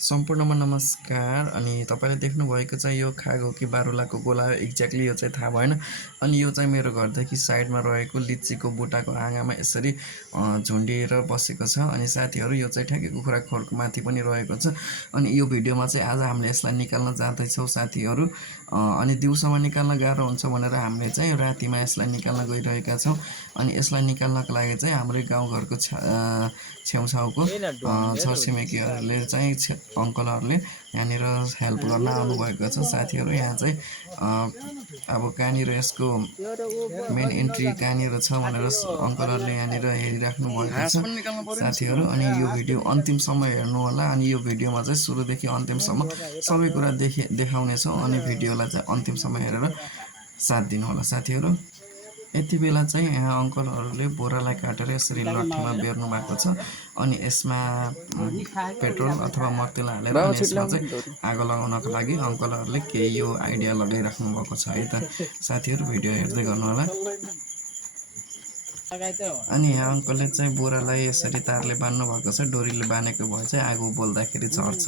सम्पूर्णमा नमस्कार। अनि तपाईँले देख्नुभएको चाहिँ यो खाग हो कि बारुलाको गोला हो एक्ज्याक्टली यो चाहिँ थाहा भएन। अनि यो चाहिँ मेरो घरदेखि साइडमा रहेको लिचीको बुट्टाको हाँगामा यसरी झुन्डिएर बसेको छ। अनि साथीहरू यो चाहिँ ठ्याक्कै कुखुरा खोरको माथि पनि रहेको छ। अनि यो भिडियोमा चाहिँ आज हामीले यसलाई निकाल्न जाँदैछौँ साथीहरू। अनि दिउँसोमा निकाल्न गाह्रो हुन्छ भनेर हामीले चाहिँ रातिमा यसलाई निकाल्न गइरहेका छौँ। अनि यसलाई निकाल्नको लागि चाहिँ हाम्रै गाउँघरको छेउछाउको छरछिमेकीहरूले चाहिँ अङ्कलहरूले यहाँनिर हेल्प गर्न आउनुभएको छ साथीहरू। यहाँ चाहिँ अब कहाँनिर यसको मेन इन्ट्री कहाँनिर छ भनेर अङ्कलहरूले यहाँनिर हेरिराख्नु भएको छ साथीहरू। अनि यो भिडियो अन्तिमसम्म हेर्नु होला। अनि यो भिडियोमा चाहिँ सुरुदेखि अन्तिमसम्म सबै कुरा देखाउनेछौँ। अनि भिडियोलाई चाहिँ अन्तिमसम्म हेरेर साथ दिनु होला साथीहरू। यति बेला चाहिँ यहाँ अङ्कलहरूले बोरालाई काटेर यसरी लट्ठीमा बेर्नु भएको छ। अनि यसमा पेट्रोल अथवा मर्तेल हालेर अनि यसमा चाहिँ आगो लगाउनको लागि अङ्कलहरूले केही यो आइडिया लगाइराख्नु भएको छ है त साथीहरू। भिडियो हेर्दै गर्नु होला। अनि यहाँ अङ्कलले चाहिँ बोरालाई यसरी तारले बान्नु भएको छ। डोरीले बानेको भए चाहिँ आगो बोल्दाखेरि झर्छ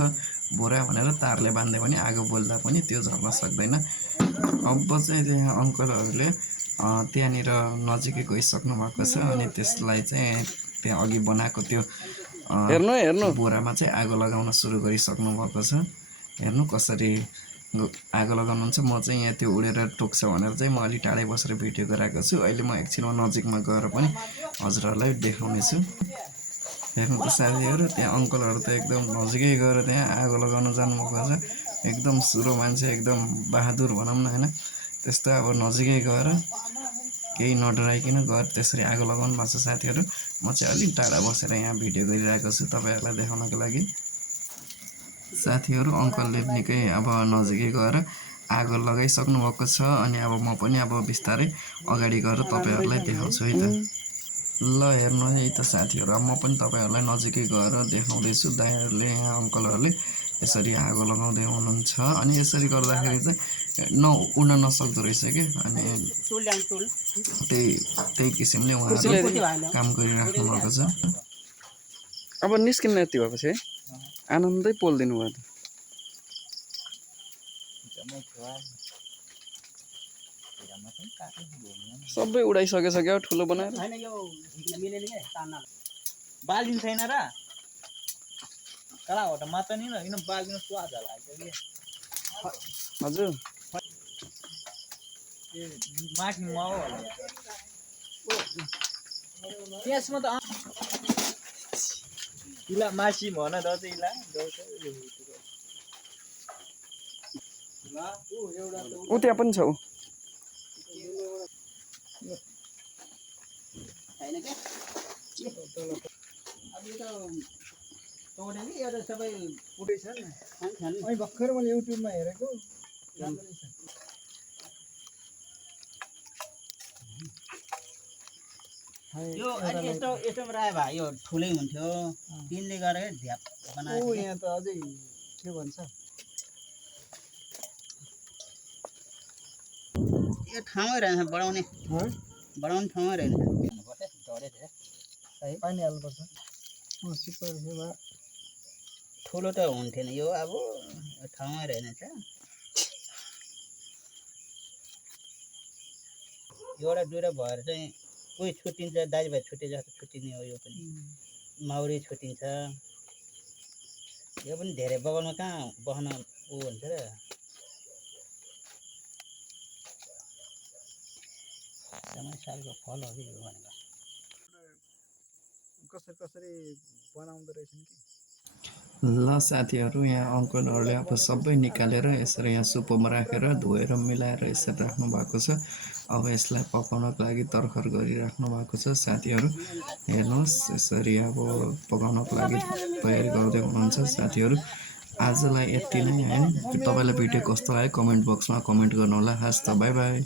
बोरा भनेर तारले बान्दै भने आगो बोल्दा पनि त्यो झर्न सक्दैन। अब चाहिँ यहाँ अङ्कलहरूले त्यहाँनिर नजिकै गइसक्नु भएको छ। अनि त्यसलाई चाहिँ त्यहाँ अघि बनाएको त्यो बोरामा चाहिँ आगो लगाउन सुरु गरिसक्नु भएको छ। हेर्नु कसरी आगो लगाउनुहुन्छ। म चाहिँ यहाँ त्यो उडेर टोक्छ भनेर चाहिँ म अलि टाढै बसेर भिडियो गराएको छु। अहिले म एकछिनमा नजिकमा गएर पनि हजुरहरूलाई देखाउनेछु। हेर्नु त साथीहरू, त्यहाँ अङ्कलहरू त एकदम नजिकै गएर त्यहाँ आगो लगाउन जानुभएको छ। एकदम सुरो मान्छे, एकदम बहादुर भनौँ न होइन। त्यस्तो अब नजिकै गएर केही नडराइकन गएर त्यसरी आगो लगाउनु भएको छ साथीहरू। म चाहिँ अलिक टाढा बसेर यहाँ भिडियो गरिरहेको छु तपाईँहरूलाई देखाउनको लागि। साथीहरू अङ्कलले निकै अब नजिकै गएर आगो लगाइसक्नु भएको छ। अनि अब म पनि अब बिस्तारै अगाडि गएर तपाईँहरूलाई देखाउँछु है त। ल हेर्नु है त साथीहरू, अब म पनि तपाईँहरूलाई नजिकै गएर देखाउँदैछु। दाइहरूले यहाँ अङ्कलहरूले यसरी आगो लगाउँदै हुनुहुन्छ। अनि यसरी गर्दाखेरि चाहिँ उड्न नसक्दो रहेछ क्या। अनि त्यही किसिमले उहाँहरू काम गरिराख्नु भएको छ। अब निस्किन यति भएपछि आनन्दै पोल्दिनु भयो त। सबै उडाइसकेछ क्या ठुलो बनाएर। बाल्दिन छैन र कला होटा मात्र नि हैन बाल्दिन स्वाद होला के हजुर ए माथि माउ होला त्यसमा त इला माछी भन त चाहिँ इला उ त्यहाँ पनि छ उ हैन के अब यो त तोडे नि एउटा सबै पुरै छ नि अनि भर्खर मैले युट्युबमा हेरेको यो अनि यस्तो राय भए यो ठुलै हुन्थ्यो तिनले गरेर ध्याप बनाएको ओ यहाँ त अझै के भन्छ यो ठाउँै रहेछ बढाउने ठाउँै रहेछ पानी हाल्नुपर्छ सुपर सेवा ठुलो त हुन्थेन यो अब ठाउँै रहेछ। एउटा दुईवटा भएर चाहिँ कोही छुट्टिन्छ दाजुभाइ छुट्टे जस्तो छुट्टिने हो। यो पनि माउरी छुट्टिन्छ। यो पनि धेरै बगलमा कहाँ बस्न ऊ हुन्छ र समय सालको फल हो कि भनेको कसरी बनाउँदो रहेछन् कि। ल साथीहरू, यहाँ अङ्कलहरूले अब सबै निकालेर यसरी यहाँ सुपमा राखेर धोएर मिलाएर यसरी राख्नु भएको छ। अब यसलाई पकाउनको लागि तर्खर गरिराख्नु भएको छ साथीहरू। हेर्नुहोस् यसरी अब पकाउनको लागि तयारी गर्दै हुनुहुन्छ साथीहरू। आजलाई यति नै है। तपाईँलाई भिडियो कस्तो लाग्यो कमेन्ट बक्समा कमेन्ट गर्नु होला। हस् त, बाई बाई।